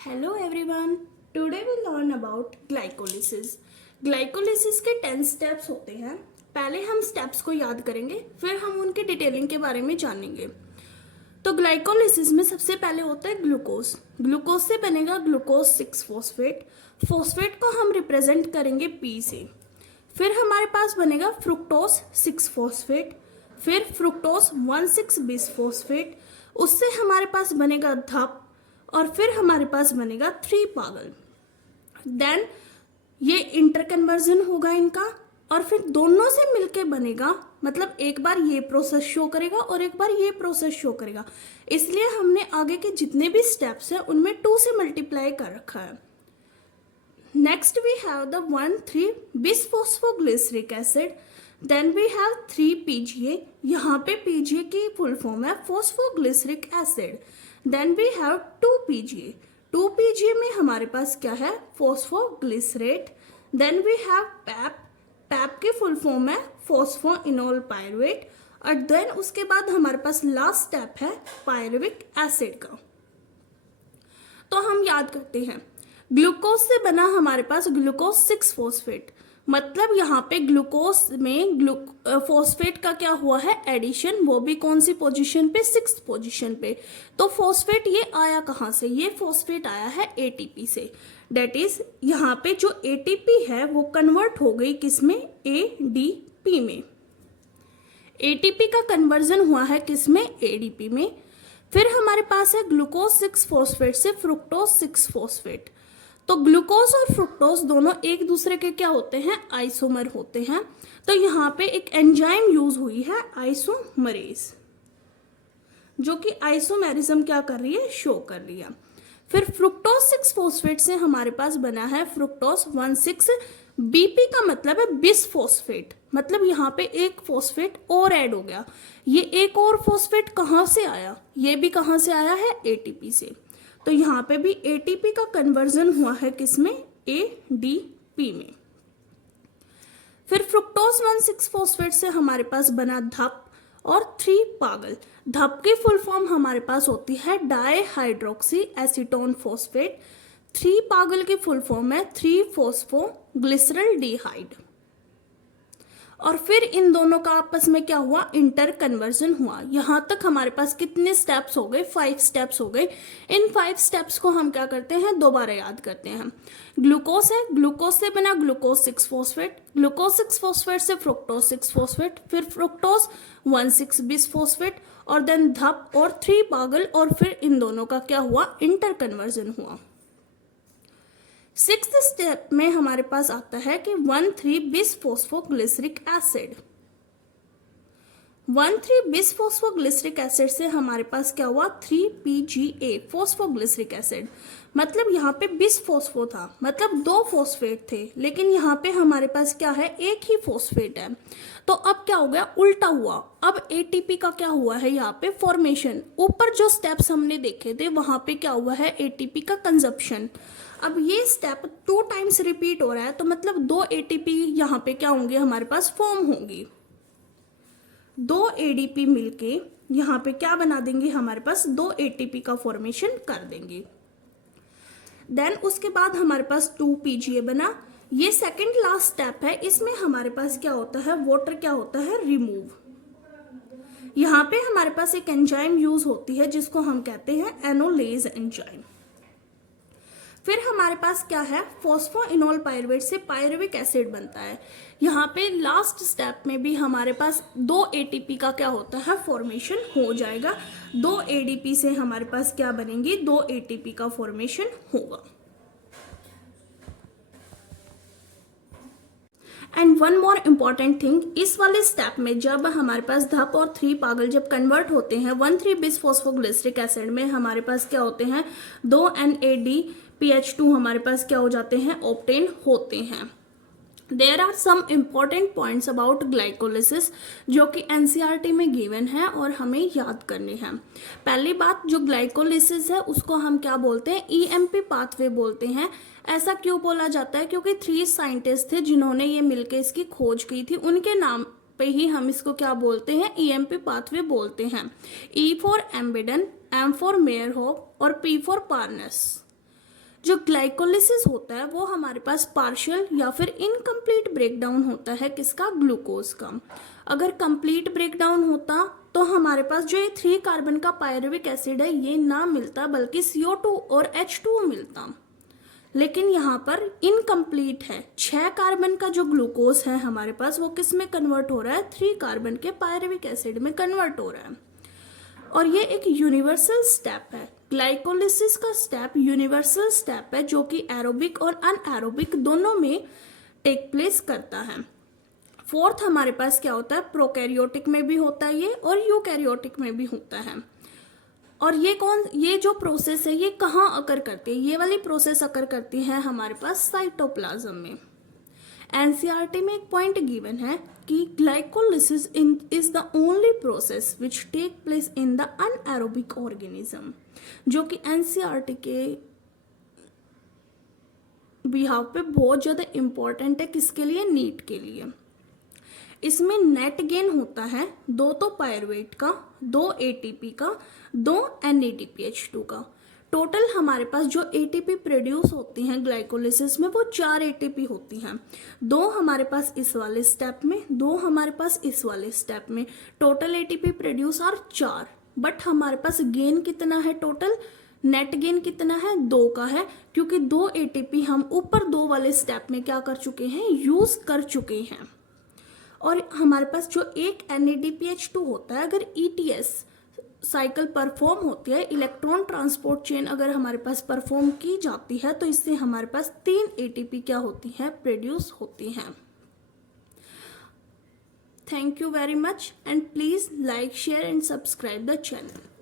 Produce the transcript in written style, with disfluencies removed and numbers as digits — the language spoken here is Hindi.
Hello everyone. Today we learn about glycolysis. Glycolysis के 10 स्टेप्स होते हैं. पहले हम स्टेप्स को याद करेंगे, फिर हम उनके डिटेलिंग के बारे में जानेंगे. तो ग्लाइकोलिसिस में सबसे पहले होता है ग्लूकोज. ग्लूकोज से बनेगा ग्लूकोज 6 फॉस्फेट. फॉस्फेट को हम रिप्रेजेंट करेंगे पी से. फिर हमारे पास बनेगा फ्रुक्टोज 6 फॉस्फेट. फिर फ्रुक्टोज 1,6 बिस फॉस्फेट. उससे हमारे पास बनेगा धप. और फिर हमारे पास बनेगा 3 पागल. देन ये इंटर कन्वर्जन होगा इनका, और फिर दोनों से मिलके बनेगा, मतलब एक बार ये प्रोसेस शो करेगा और एक बार ये प्रोसेस शो करेगा. इसलिए हमने आगे के जितने भी स्टेप्स हैं उनमें 2 से मल्टीप्लाई कर रखा है. Next we have the 1,3 bisphosphoglyceric acid. Then we have 3 PGA. यहाँ पे PGA की फुल फॉर्म है phosphoglyceric acid. Then we have 2 PGA. 2 PGA में हमारे पास क्या है? Phosphoglycerate. Then we have PEP. PEP की फुल फॉर्म है फॉस्फोइनोल पायरुवेट. और देन उसके बाद हमारे पास लास्ट स्टेप है पायरुविक एसिड का. तो हम याद करते हैं. ग्लूकोज से बना हमारे पास ग्लूकोज 6 फॉस्फेट. मतलब यहाँ पे ग्लूकोज में फॉस्फेट का क्या हुआ है? एडिशन. वो भी कौन सी पोजीशन पे? 6th पोजीशन पे. तो फॉस्फेट ये आया कहाँ से? ये फॉस्फेट आया है ATP से. डेट इज यहाँ पे जो ATP है वो कन्वर्ट हो गई किसमें? ADP में. ATP का कन्वर्जन हुआ है किसमें? ADP में. फिर हमारे पास है ग्लूकोज 6 फॉस्फेट से फ्रुक्टोज 6 फॉस्फेट. तो ग्लूकोज और फ्रुक्टोज दोनों एक दूसरे के क्या होते हैं? आइसोमर होते हैं. तो यहाँ पे एक एंजाइम यूज हुई है आइसोमरेज, जो कि आइसोमेरिज्म क्या कर रही है? शो कर रही है. फिर फ्रुक्टोज 6 फॉस्फेट से हमारे पास बना है फ्रुक्टोज 1,6. BP का मतलब है बिसफॉस्फेट. मतलब यहाँ पे एक फॉस्फेट और ऐड हो गया. ये एक और फॉस्फेट कहाँ से आया? ये भी कहाँ से आया है? ATP से. तो यहाँ पे भी ATP का कन्वर्जन हुआ है किसमें? ADP में. फिर फ्रुक्टोज 1,6 फॉस्फेट से हमारे पास बना धप और 3 पागल. धप की फुल फॉर्म हमारे पास होती है डाईहाइड्रोक्सी एसीटोन फॉस्फेट. 3 पागल की फुल फॉर्म है 3-फॉस्फोग्लिसरल्डिहाइड. और फिर इन दोनों का आपस में क्या हुआ? इंटर कन्वर्जन हुआ. यहां तक हमारे पास कितने स्टेप्स हो गए? 5 स्टेप्स हो गए. इन 5 स्टेप्स को हम क्या करते हैं? दोबारा याद करते हैं. ग्लूकोज है, ग्लूकोज से बना ग्लूकोज 6 फॉस्फेट. ग्लूकोज 6 फॉस्फेट से फ्रुक्टोज 6 फॉस्फेट. फिर फ्रुक्टोज 1,6 बिस फॉस्फेट. और देन धप और 3 पागल. और फिर इन दोनों का क्या हुआ? इंटर कन्वर्जन हुआ. 6th स्टेप में हमारे पास आता है कि 1,3 बिसफॉस्फोग्लिसरिक एसिड. 1,3 बिसफॉस्फोग्लिसरिक एसिड से हमारे पास क्या हुआ? 3 PGA फॉस्फोग्लिसरिक एसिड. मतलब यहाँ पे बिसफॉस्फो था, मतलब 2 फॉस्फेट थे, लेकिन यहाँ पे हमारे पास क्या है? एक ही फॉस्फेट है. तो अब क्या हो गया? उल्टा हुआ. अब ATP का क्या हुआ है? यहाँ पे फॉर्मेशन. ऊपर जो स्टेप्स हमने देखे थे वहां पे क्या हुआ है? ATP का कंजप्शन. अब ये स्टेप 2 टाइम्स रिपीट हो रहा है, तो मतलब 2 ATP यहाँ पे क्या होंगे? हमारे पास फॉर्म होंगी. 2 ADP मिलके यहाँ पे क्या बना देंगे? हमारे पास 2 ATP का फॉर्मेशन कर देंगे. देन उसके बाद हमारे पास 2 PGA बना. ये सेकंड लास्ट स्टेप है. इसमें हमारे पास क्या होता है? वाटर क्या होता है? रिमूव. यहाँ पे हमारे पास एक एंजाइम यूज होती है जिसको हम कहते हैं एनोलेज एंजाइम. फिर हमारे पास क्या है? फॉस्फोइनोल पायरुवेट से पायरुविक एसिड बनता है. यहाँ पे लास्ट स्टेप में भी हमारे पास 2 ATP का क्या होता है? फॉर्मेशन हो जाएगा. 2 ADP से हमारे पास क्या बनेंगे? 2 ATP का फॉर्मेशन होगा. And one more important thing, इस वाले स्टेप में जब हमारे पास धप और 3 पागल जब कन्वर्ट होते हैं 1,3 बिसफॉस्फोग्लिसरिक एसिड में, हमारे पास क्या होते हैं? 2 NADPH2 हमारे पास क्या हो जाते हैं? ऑब्टेन होते हैं. There are some important points about glycolysis जो कि NCERT में गिवन है और हमें याद करनी है. पहली बात, जो ग्लाइकोलिसिस है उसको हम क्या बोलते हैं? EMP पाथवे बोलते हैं. ऐसा क्यों बोला जाता है? क्योंकि 3 साइंटिस्ट थे जिन्होंने ये मिलकर इसकी खोज की थी. उनके नाम पे ही हम इसको क्या बोलते हैं? EMP पाथवे बोलते हैं. E फॉर एम्बिडन, M फॉर मेयरहोफ और P फॉर पार्नस. जो ग्लाइकोलिसिस होता है वो हमारे पास पार्शियल या फिर इनकम्प्लीट ब्रेकडाउन होता है किसका, ग्लूकोज का। अगर कंप्लीट ब्रेकडाउन होता तो हमारे पास जो ये 3 कार्बन का पायरुविक एसिड है ये ना मिलता बल्कि CO2 और H2O मिलता, लेकिन यहाँ पर इनकम्प्लीट है। 6 कार्बन का जो ग्लूकोज है हमारे पास वो किस में कन्वर्ट हो रहा है, 3 कार्बन के पायरुविक एसिड में कन्वर्ट हो रहा है। और ये एक यूनिवर्सल स्टेप है, ग्लाइकोलिसिस का स्टेप यूनिवर्सल स्टेप है जो कि एरोबिक और अनएरोबिक दोनों में टेक प्लेस करता है। फोर्थ हमारे पास क्या होता है, प्रोकैरियोटिक में भी होता है ये और यूकैरियोटिक में भी होता है। और ये जो प्रोसेस है ये कहाँ अकर करती है, ये वाली प्रोसेस अकर करती है हमारे पास साइटोप्लाज्म में। एनसीईआरटी में एक पॉइंट गिवन है कि glycolysis is the only process which take place in the anaerobic organism, जो कि एनसीईआरटी के बिहाव पे बहुत ज़्यादा इम्पोर्टेंट है, किसके लिए, नीट के लिए। इसमें नेट गेन होता है 2 तो पायरुवेट का, 2 एटीपी का, 2 NADPH2 का। टोटल हमारे पास जो एटीपी प्रोड्यूस होती हैं ग्लाइकोलिसिस में वो 4 एटीपी होती हैं, 2 हमारे पास इस वाले स्टेप में, 2 हमारे पास इस वाले स्टेप में। Total ATP produce are 4, but हमारे पास गेन कितना है, टोटल नेट गेन कितना है, 2 का है, क्योंकि 2 एटीपी हम ऊपर 2 वाले स्टेप में क्या कर चुके हैं, यूज कर चुके हैं। और हमारे पास जो एक NADPH2 होता है, अगर ETS साइकिल परफॉर्म होती है, इलेक्ट्रॉन ट्रांसपोर्ट चेन अगर हमारे पास परफॉर्म की जाती है तो इससे हमारे पास 3 ATP क्या होती हैं, प्रोड्यूस होती हैं। Thank you very much and please like, share and subscribe the channel.